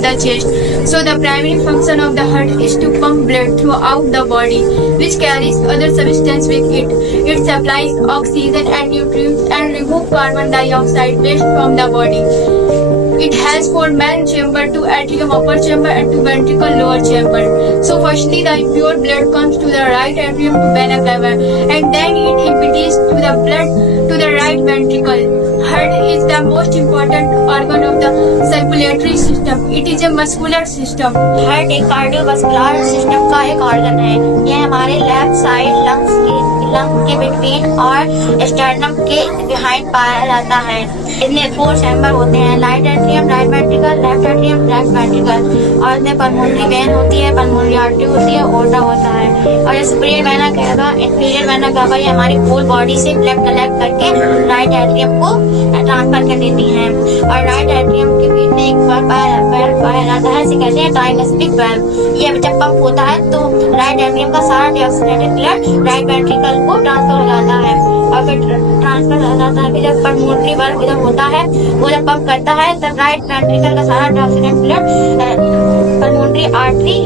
of the chest. So the primary function of the heart is to pump blood throughout the body, which carries other substance with it. It supplies oxygen and nutrients and remove carbon dioxide waste from the body. It has 4 main chamber, 2 atrium upper chamber and 2 ventricle lower chamber. So firstly the impure blood comes to the right atrium to vena cava, and then it empties to the blood to the right ventricle. Heart is the most important organ of the circulatory system. It is a muscular system. Heart एक cardiovascular system का एक organ है। यह हमारे left side lung के between और sternum के behind पाया जाता है। इसमें 4 चैम्बर होते हैं, right atrium, right ventricle, left atrium, left ventricle. और इसमें पल्मोनरी वेन होती है, पल्मोनरी आर्टरी होती है, ओर्टा होता है। और ये superior vena cava, inferior vena cava ये हमारी होल बॉडी से ब्लड कलेक्ट करके राइट एट्रियम को ट्रांसफर कर देती हैं। और राइट एट्रियम के बीच में एक बार पाया जाता है, इसे कहते हैं ट्राइगस्टिक वाल्व। ये जब पंप होता है तो राइट एट्रियम का सारा डीऑक्सीनेटेड ब्लड राइट वेंट्रिकल को ट्रांसफर हो जाता है। और फिर ट्रांसफर हो जाता है, फिर जब पल्मोनरी वाल्व जब होता है वो जब पंप करता है तब राइट वेंट्रिकल का सारा डीऑक्सीनेटेड ब्लड पल्मोनरी आर्टरी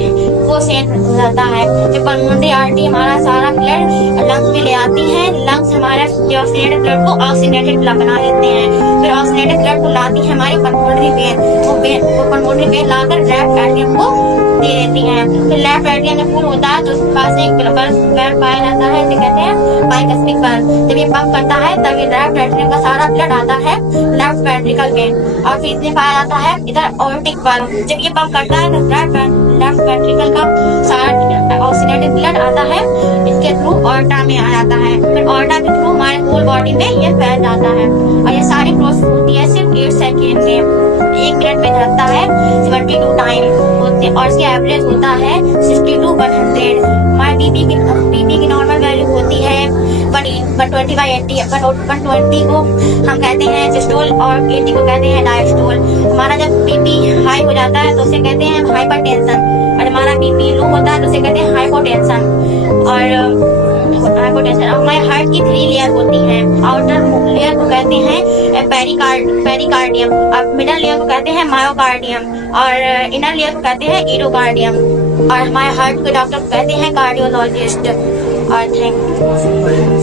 को सेंड हो जाता है। जब पल्मोनरी आर्टरी हमारा सारा ब्लड लंग्स में ले आती है, लंग्स हमारा डीऑक्सीनेटेड ब्लड को ऑक्सीनेटेड ब्लड बना देते हैं। फिर ऑक्सीनेटेड ब्लड को लाती है हमारी पल्मोनरी वेन, वो पल्मोनरी वेन लाकर लेफ्ट एट्रियम को दे देती है। फिर लेफ्ट एट्रियम जब फुल होता है तो उसके पास एक वाल्व पाया जाता है, इसे कहते हैं बाइकस्पिक वाल्व। जब ये पंप करता है तब ये लेफ्ट एट्रियम का सारा ब्लड आता है लेफ्ट वेंट्रिकल में, और फिर इसमें पाया जाता है इधर ऑर्टिक वाल्व। जब ये पंप करता है तो लेफ्ट वेंट्रिकल का सारा ऑक्सीनेटेड ब्लड आता है इसके थ्रू ऑर्टा में आ जाता है। फिर ऑर्टा के थ्रू हमारे होल बॉडी में ये फैल जाता है। और ये सारी प्रोसेस होती है सिर्फ 8 सेकेंड में। 1 मिनट में धरता है 72 टाइम होते हैं और इसकी एवरेज होता है 60 to 100। हमारे बीपी की नॉर्मल वैल्यू होती है 120/80। 120 को हम कहते हैं सिस्टोल और 80 को कहते हैं डायस्टोल। हमारा जब बीपी हाई हो जाता है तो उसे कहते हैं हाइपरटेंशन, और हमारा बीपी लो होता है तो उसे कहते हैं हाइपोटेंशन। और हमारे हार्ट की 3 लेयर होती हैं। आउटर लेयर को कहते हैं पेरिकार्डियम, और मिडल लेयर को कहते हैं मायोकार्डियम, और इनर लेयर को कहते हैं एंडोकार्डियम। और हमारे हार्ट के डॉक्टर को कहते हैं कार्डियोलॉजिस्ट। और थैंक यू।